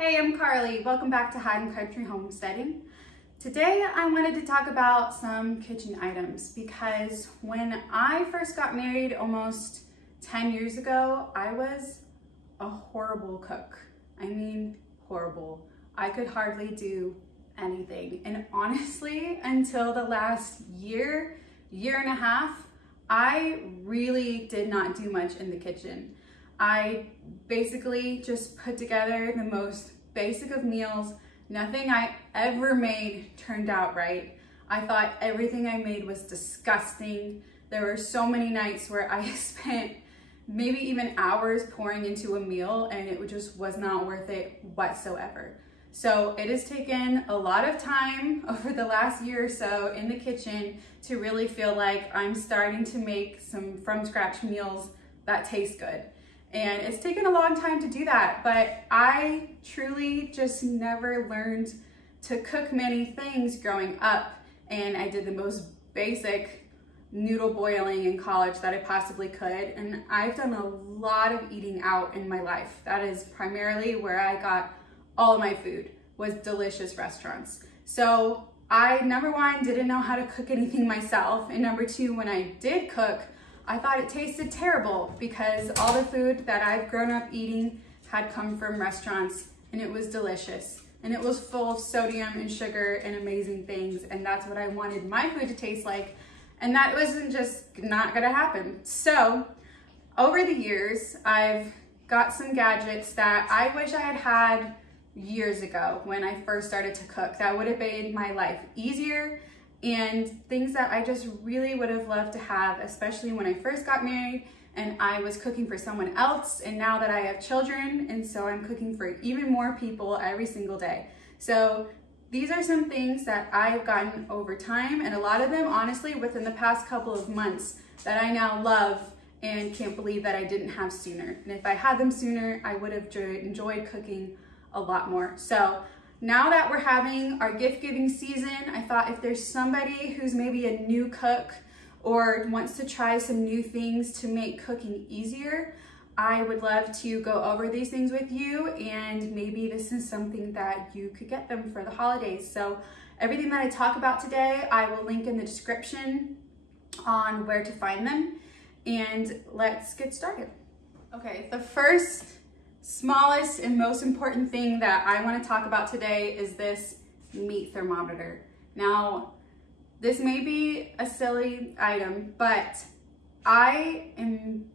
Hey, I'm Carly. Welcome back to High Country Homesteading. Today I wanted to talk about some kitchen items because when I first got married almost 10 years ago, I was a horrible cook. I mean, horrible. I could hardly do anything. And honestly, until the last year and a half, I really did not do much in the kitchen. I basically just put together the most basic of meals. Nothing I ever made turned out right. I thought everything I made was disgusting. There were so many nights where I spent maybe even hours pouring into a meal and it just was not worth it whatsoever. So it has taken a lot of time over the last year or so in the kitchen to really feel like I'm starting to make some from scratch meals that taste good. And it's taken a long time to do that, but I truly just never learned to cook many things growing up. And I did the most basic noodle boiling in college that I possibly could. And I've done a lot of eating out in my life. That is primarily where I got all of my food, was delicious restaurants. So I, number one, didn't know how to cook anything myself. And number two, when I did cook, I thought it tasted terrible because all the food that I've grown up eating had come from restaurants and it was delicious. And it was full of sodium and sugar and amazing things. And that's what I wanted my food to taste like. And that wasn't just not gonna happen. So over the years, I've got some gadgets that I wish I had had years ago when I first started to cook. That would have made my life easier, and things that I just really would have loved to have, especially when I first got married and I was cooking for someone else, and now that I have children, and so I'm cooking for even more people every single day. So these are some things that I've gotten over time, and a lot of them, honestly, within the past couple of months that I now love and can't believe that I didn't have sooner. And if I had them sooner, I would have enjoyed cooking a lot more. So now that we're having our gift giving season, I thought if there's somebody who's maybe a new cook or wants to try some new things to make cooking easier, I would love to go over these things with you, and maybe this is something that you could get them for the holidays. So everything that I talk about today, I will link in the description on where to find them, and let's get started. Okay, the first, smallest and most important thing that I want to talk about today is this meat thermometer. Now, this may be a silly item, but I am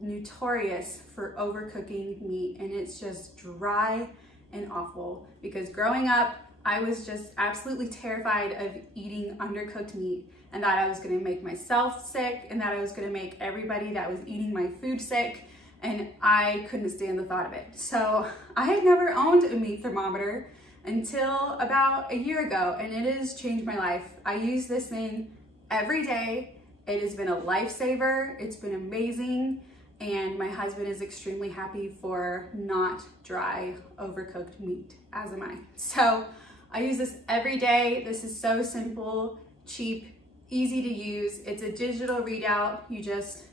notorious for overcooking meat, and it's just dry and awful because growing up, I was just absolutely terrified of eating undercooked meat, and that I was going to make myself sick, and that I was going to make everybody that was eating my food sick. And I couldn't stand the thought of it. So I had never owned a meat thermometer until about a year ago, and it has changed my life. I use this thing every day. It has been a lifesaver. It's been amazing. And my husband is extremely happy for not dry, overcooked meat, as am I. So I use this every day. This is so simple, cheap, easy to use. It's a digital readout. You just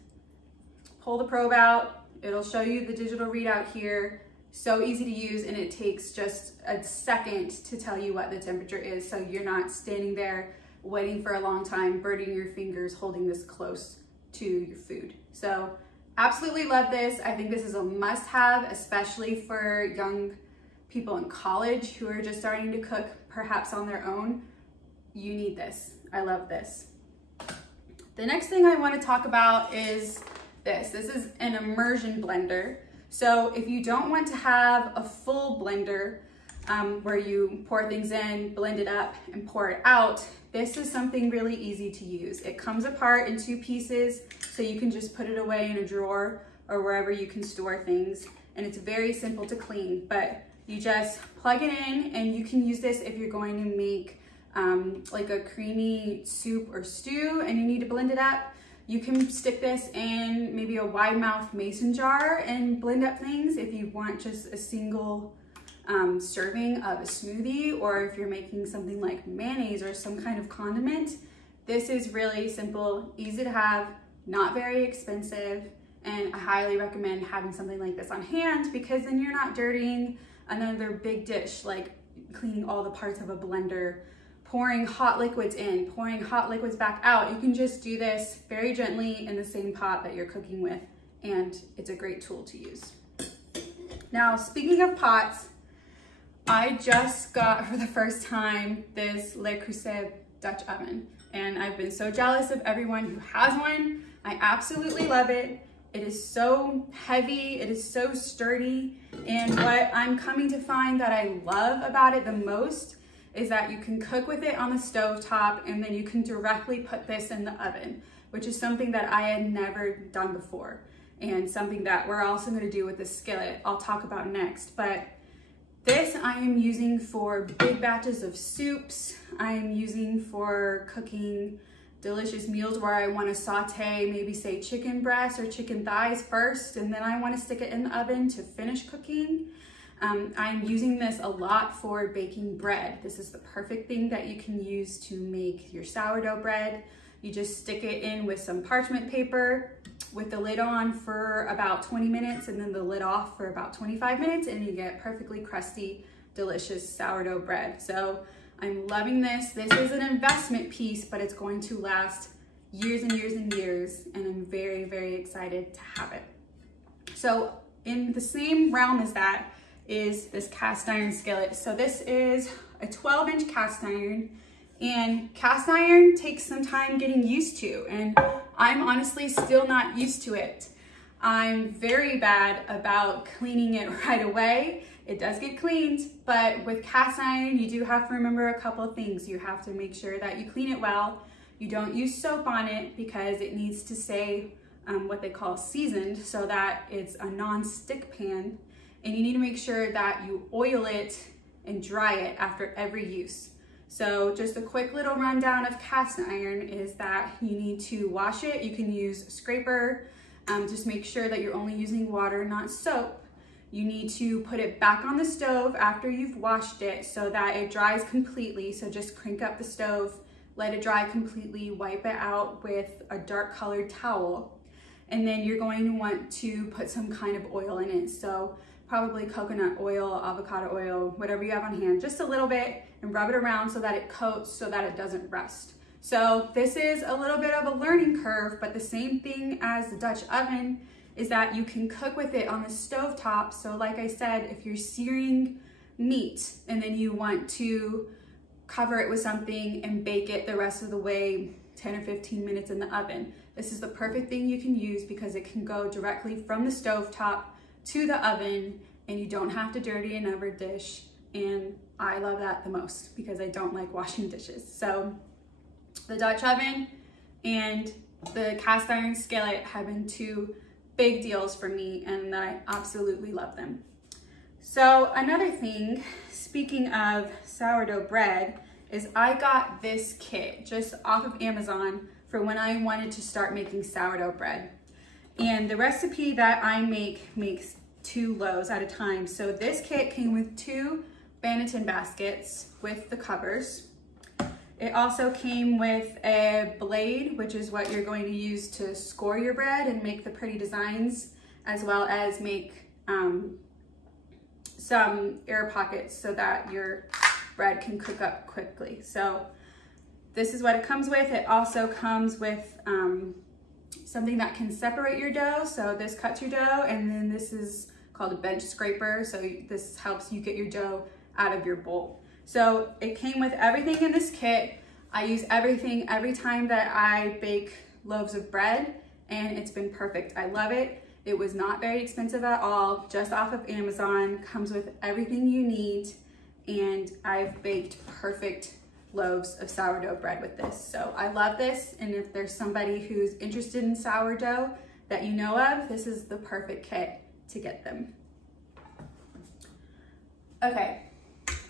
pull the probe out. It'll show you the digital readout here. So easy to use, and it takes just a second to tell you what the temperature is, so you're not standing there waiting for a long time, burning your fingers holding this close to your food. So absolutely love this. I think this is a must-have, especially for young people in college who are just starting to cook perhaps on their own. You need this. I love this. The next thing I want to talk about is this. This is an Immersion Blender. So if you don't want to have a full blender where you pour things in, blend it up, and pour it out, this is something really easy to use. It comes apart in 2 pieces, so you can just put it away in a drawer or wherever you can store things. And it's very simple to clean, but you just plug it in, and you can use this if you're going to make like a creamy soup or stew and you need to blend it up. You can stick this in maybe a wide mouth mason jar and blend up things if you want just a single serving of a smoothie, or if you're making something like mayonnaise or some kind of condiment. This is really simple, easy to have, not very expensive, and I highly recommend having something like this on hand because then you're not dirtying another big dish, like cleaning all the parts of a blender, pouring hot liquids in, pouring hot liquids back out. You can just do this very gently in the same pot that you're cooking with, and it's a great tool to use. Now, speaking of pots, I just got for the first time this Le Creuset Dutch oven, and I've been so jealous of everyone who has one. I absolutely love it. It is so heavy, it is so sturdy, and what I'm coming to find that I love about it the most is that you can cook with it on the stove top, and then you can directly put this in the oven, which is something that I had never done before, and something that we're also gonna do with the skillet I'll talk about next. But this I am using for big batches of soups. I am using for cooking delicious meals where I want to saute maybe say chicken breasts or chicken thighs first, and then I want to stick it in the oven to finish cooking. I'm using this a lot for baking bread. This is the perfect thing that you can use to make your sourdough bread. You just stick it in with some parchment paper with the lid on for about 20 minutes and then the lid off for about 25 minutes, and you get perfectly crusty, delicious sourdough bread. So I'm loving this. This is an investment piece, but it's going to last years and years and years, and I'm very, very excited to have it. So in the same realm as that is this cast iron skillet. So this is a 12-inch cast iron, and cast iron takes some time getting used to, and I'm honestly still not used to it. I'm very bad about cleaning it right away. It does get cleaned, but with cast iron, you do have to remember a couple of things. You have to make sure that you clean it well. You don't use soap on it because it needs to stay what they call seasoned, so that it's a non-stick pan. And you need to make sure that you oil it and dry it after every use. So just a quick little rundown of cast iron is that you need to wash it. You can use a scraper. Just make sure that you're only using water, not soap. You need to put it back on the stove after you've washed it so that it dries completely. So just crank up the stove, let it dry completely, wipe it out with a dark colored towel. And then you're going to want to put some kind of oil in it. So probably coconut oil, avocado oil, whatever you have on hand, just a little bit, and rub it around so that it coats, so that it doesn't rust. So this is a little bit of a learning curve, but the same thing as the Dutch oven is that you can cook with it on the stove top. So like I said, if you're searing meat and then you want to cover it with something and bake it the rest of the way 10 or 15 minutes in the oven, this is the perfect thing you can use because it can go directly from the stove top to the oven, and you don't have to dirty another dish. And I love that the most because I don't like washing dishes. So the Dutch oven and the cast iron skillet have been two big deals for me, and I absolutely love them. So another thing, speaking of sourdough bread, is I got this kit just off of Amazon for when I wanted to start making sourdough bread. And the recipe that I make makes 2 loaves at a time. So this kit came with 2 Banneton baskets with the covers. It also came with a blade, which is what you're going to use to score your bread and make the pretty designs, as well as make some air pockets so that your bread can cook up quickly. So this is what it comes with. It also comes with something that can separate your dough. So this cuts your dough, and then this is called a bench scraper. So this helps you get your dough out of your bowl. So it came with everything in this kit. I use everything every time that I bake loaves of bread, and it's been perfect. I love it. It was not very expensive at all, just off of Amazon. Comes with everything you need, and I've baked perfect loaves of sourdough bread with this. So I love this, and if there's somebody who's interested in sourdough that you know of, this is the perfect kit to get them. Okay,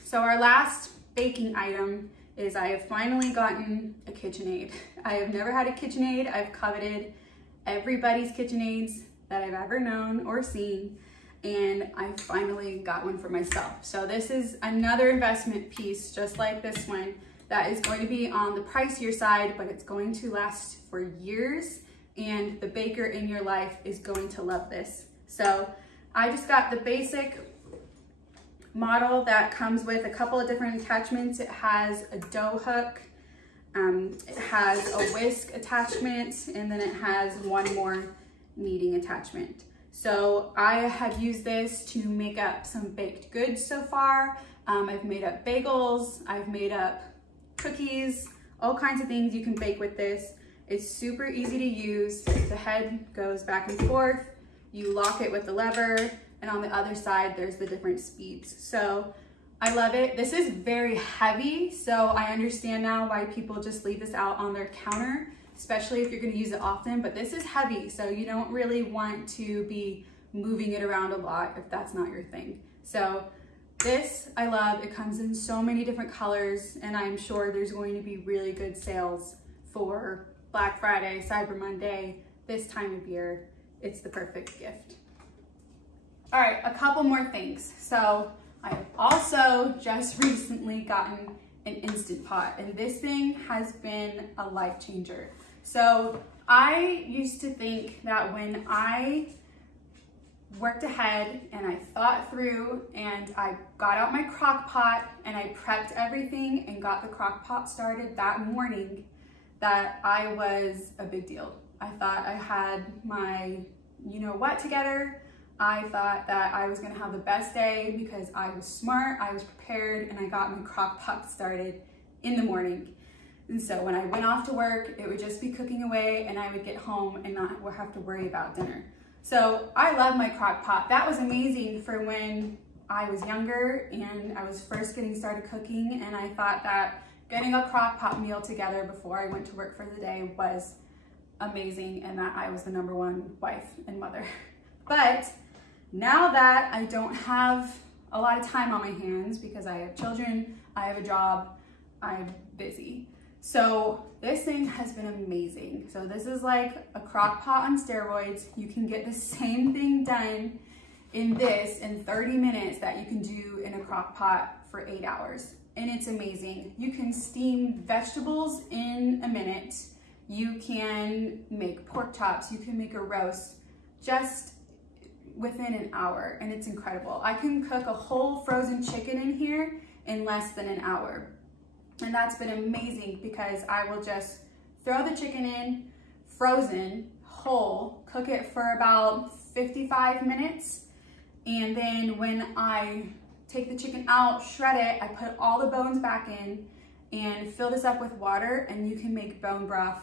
so our last baking item is I have finally gotten a KitchenAid. I have never had a KitchenAid. I've coveted everybody's KitchenAids that I've ever known or seen, and I finally got one for myself. So this is another investment piece, just like this one, that is going to be on the pricier side, but it's going to last for years, and the baker in your life is going to love this. So I just got the basic model that comes with a couple of different attachments. It has a dough hook, it has a whisk attachment, and then it has one more kneading attachment. So I have used this to make up some baked goods so far. I've made up bagels, I've made up cookies, all kinds of things you can bake with this. It's super easy to use. The head goes back and forth. You lock it with the lever, and on the other side, there's the different speeds. So I love it. This is very heavy, so I understand now why people just leave this out on their counter, especially if you're gonna use it often, but this is heavy, so you don't really want to be moving it around a lot if that's not your thing. So this I love. It comes in so many different colors, and I'm sure there's going to be really good sales for Black Friday, Cyber Monday, this time of year. It's the perfect gift. All right, a couple more things. So I've also just recently gotten an Instant Pot, and this thing has been a life changer. So I used to think that when I worked ahead and I thought through and I got out my crock pot and I prepped everything and got the crock pot started that morning, that I was a big deal. I thought I had my you-know-what together. I thought that I was gonna have the best day because I was smart, I was prepared, and I got my crock pot started in the morning. And so when I went off to work, it would just be cooking away, and I would get home and not have to worry about dinner. So I love my crock pot. That was amazing for when I was younger and I was first getting started cooking, and I thought that getting a crock pot meal together before I went to work for the day was amazing, and that I was the #1 wife and mother. But now that I don't have a lot of time on my hands because I have children, I have a job, I'm busy. So this thing has been amazing. So this is like a crock pot on steroids. You can get the same thing done in this in 30 minutes that you can do in a crock pot for 8 hours. And it's amazing. You can steam vegetables in a minute. You can make pork chops, you can make a roast just within an hour, and it's incredible. I can cook a whole frozen chicken in here in less than an hour. And that's been amazing because I will just throw the chicken in, frozen, whole, cook it for about 55 minutes. And then when I take the chicken out, shred it, I put all the bones back in and fill this up with water, and you can make bone broth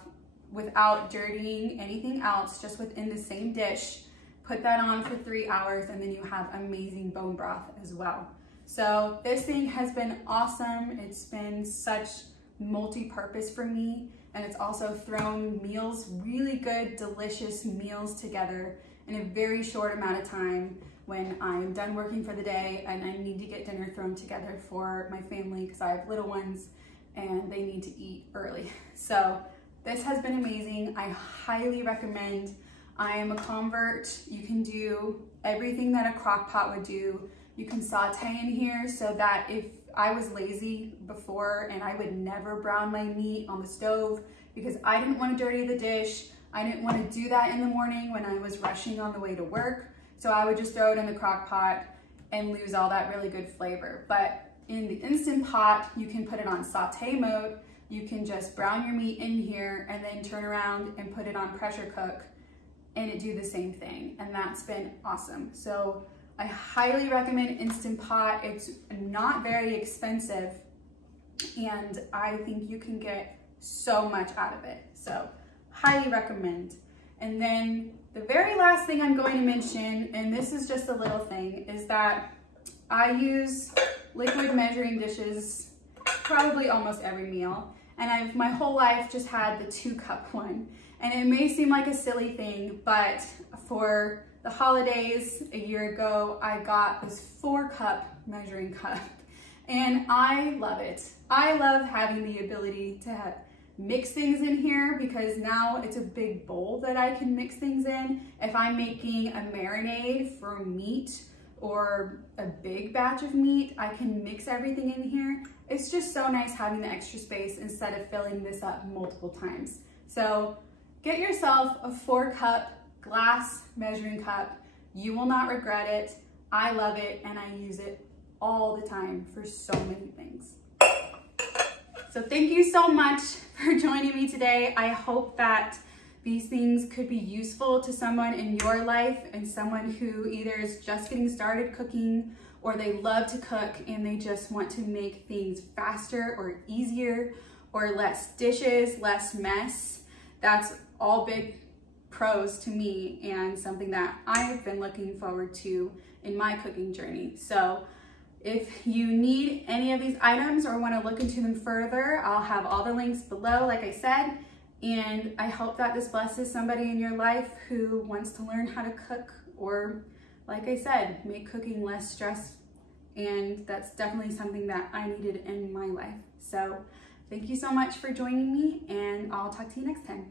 without dirtying anything else, just within the same dish. Put that on for 3 hours, and then you have amazing bone broth as well. So this thing has been awesome. It's been such multi-purpose for me, and it's also thrown meals, really good, delicious meals together in a very short amount of time when I'm done working for the day and I need to get dinner thrown together for my family because I have little ones and they need to eat early. So this has been amazing. I highly recommend. I am a convert. You can do everything that a crock pot would do. You can saute in here so that if I was lazy before and I would never brown my meat on the stove because I didn't want to dirty the dish. I didn't want to do that in the morning when I was rushing on the way to work. So I would just throw it in the crock pot and lose all that really good flavor. But in the Instant Pot, you can put it on saute mode. You can just brown your meat in here and then turn around and put it on pressure cook and it do the same thing. And that's been awesome. So I highly recommend Instant Pot. It's not very expensive and I think you can get so much out of it. So highly recommend. And then the very last thing I'm going to mention, and this is just a little thing, is that I use liquid measuring dishes probably almost every meal. And I've my whole life just had the 2-cup one. And it may seem like a silly thing, but for the holidays a year ago, I got this 4-cup measuring cup. And I love it. I love having the ability to mix things in here because now it's a big bowl that I can mix things in. If I'm making a marinade for meat or a big batch of meat, I can mix everything in here. It's just so nice having the extra space instead of filling this up multiple times. So get yourself a 4-cup glass measuring cup. You will not regret it. I love it and I use it all the time for so many things. So thank you so much for joining me today. I hope that these things could be useful to someone in your life and someone who either is just getting started cooking or they love to cook and they just want to make things faster or easier or less dishes, less mess. That's all big pros to me and something that I've been looking forward to in my cooking journey. So if you need any of these items or want to look into them further, I'll have all the links below, like I said, and I hope that this blesses somebody in your life who wants to learn how to cook or, like I said, make cooking less stress, and that's definitely something that I needed in my life. So thank you so much for joining me, and I'll talk to you next time.